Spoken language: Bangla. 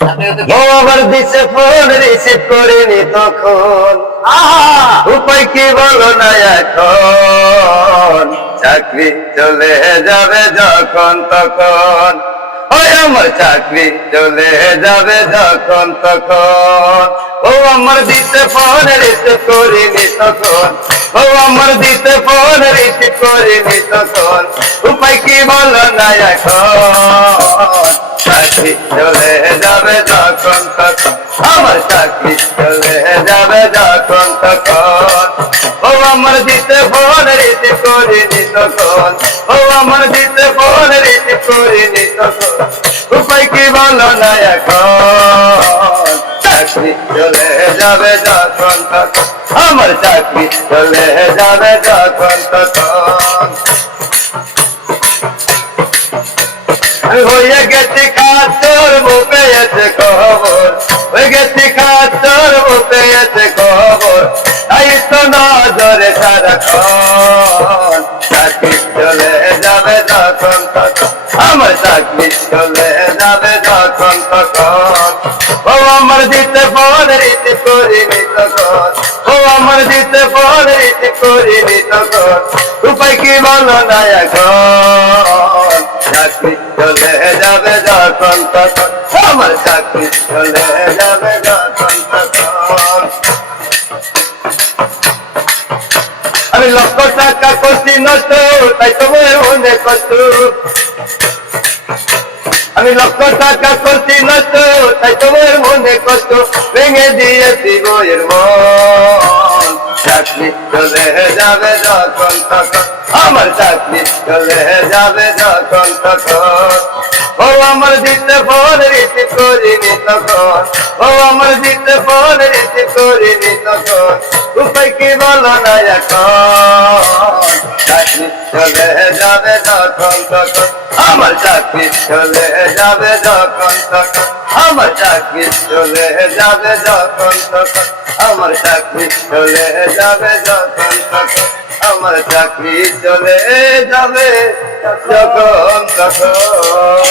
আবার দিছে ফোন রিসিভ করিনি তখন। উপায় কি বলো না এখন? চাকরি চলে যাবে যখন তখন। ওই আমার চাকরি চলে যাবে যখন তখন। ও আমার দিতে ফোন রিসিভ করিনি তখন। ও আমার দিতে ফোন রিসিভ করিনি তখন। উপায় কি বলো না এখন? চাকরি চলে যাবে যখন তখন। আমার চাকরি চলে যাবে যখন তখন। ও আমার দিতে ফোন রিসিভ করিনি তখন। ও আমার দিতে ফোন রিসিভ করিনি তখন। উপায় কি বলো না এখন? চাকরি চলে যাবে যখন তখন। আমার চাকরি চলে যাবে যখন তখন। হয়ে গেছি খাতর এসে খবর। হয়ে গেছি খাতর এসে খবর। তাই তো নজরে সারাক্ষণ চলে যাবে তখন তখন। আমার চাকরি চলে যাবে তখন তখন। ও আমার দিতে ফোন রীতি করিনি তখন। ও আমার দিতে ফোন রীতি করিনি তখন। উপায় কি বলো না এখন? চাকরি চলে যাবে যখন তখন। আমার চাকরি চলে যাবে যখন তখন। আমি লক্ষ টাকা করছি নষ্ট, তাই তোমার মনে কষ্ট। আমি লক্ষ টাকা করছি নষ্ট, তাই তোমার মনে কষ্ট। ভেঙে দিয়েছি বইয়ের মন। চাকরি চলে যাবে যখন তখন, আমার চাকরি চলে যাবে যখন তখন। ও আমার দিতে ফোন রীতি করিনি তখন, ও আমার দিতে ফোন রীতি করিনি তখন। উপায় কি বলো না এখন? চাকরি চলে যাবে যখন তখন, আমার চাকরি চলে যাবে যখন তখন। আমার চাকরি চলে যাবে যখন তখন। আমার চাকরি চলে যাবে যখন তখন। আমার চাকরি চলে যাবে যখন তখন।